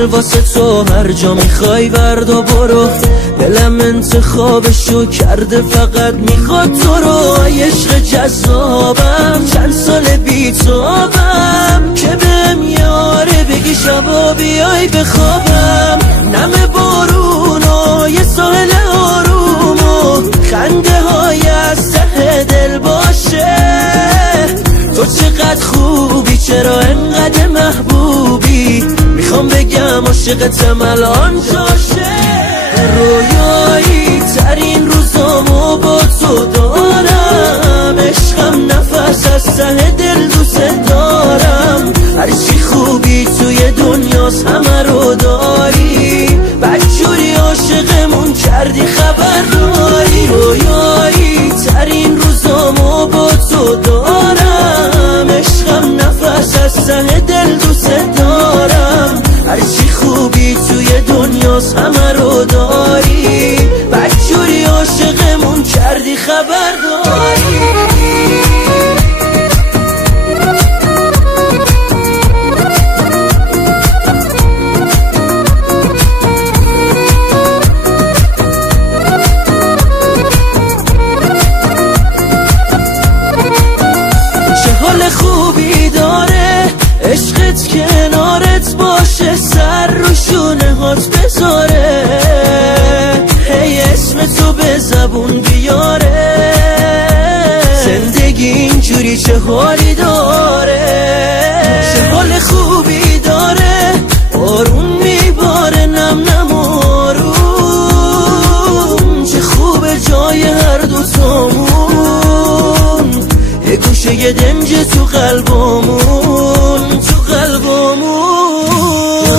دل واسه تو هر جا میخوای ورد و برو، دلم انتخابشو کرده فقط میخواد تو رو. عشق جذابم چند سال بیتابم که بهم یاره بگی شبا بیای بخوابم. نم بارون و یه ساحل آروم و خنده های از ته دل باشه. تو چقدر خوبی چرا انقدر محبوبی، میخوام بگم عاشقتم الان جاشه. رویایی ترین روزامو با تو دارم، عشقم نفس از ته دل دوست دارم. هرچی خوبی توی دنیاست همه رو داری، بدجوری عاشقمون کردی خبر داری. رویایی ترین روزامو با تو دارم، عشقم نفس از ته دل دوست دارم. هرچی خوبی توی دنیاست همه رو داری، بدجوری عاشقمون کردی خبر داری. خوبی داره عشقت کنارت باشه، سر رو شونه هات بذاره، هی اسم تو به زبون بیاره. زندگی اینجوری چه حالی داره، چه حال خوبی داره. بارون میباره نم نم آروم، چه خوبه جای هر دوتامون. یه گوشه یه دنج تو قلبمون، تو قلبمون.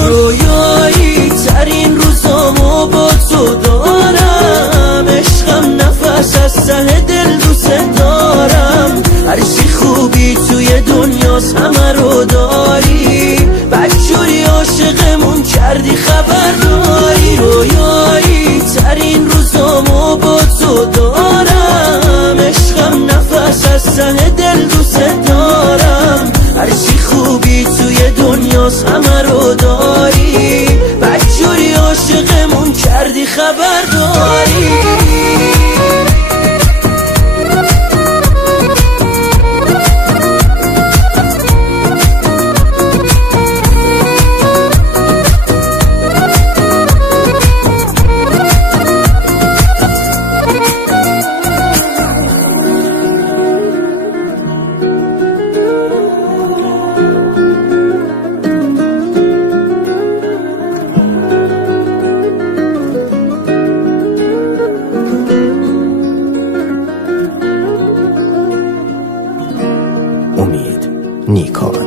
رویایی ترین روزامو با تو دارم، عشقم نفس از ته دل دوست دارم. هرچی خوبی توی دنیاست همه رو داری، بدجوری عاشقمون کردی خبر داری. رویایی ترین روزامو با تو دارم، عشقم نفس از ته دل دوست دارم. هرچی خوبی توی دنیاست همه رو داری، بدجوری عاشقمون کردی خبر داری. امید نیکا.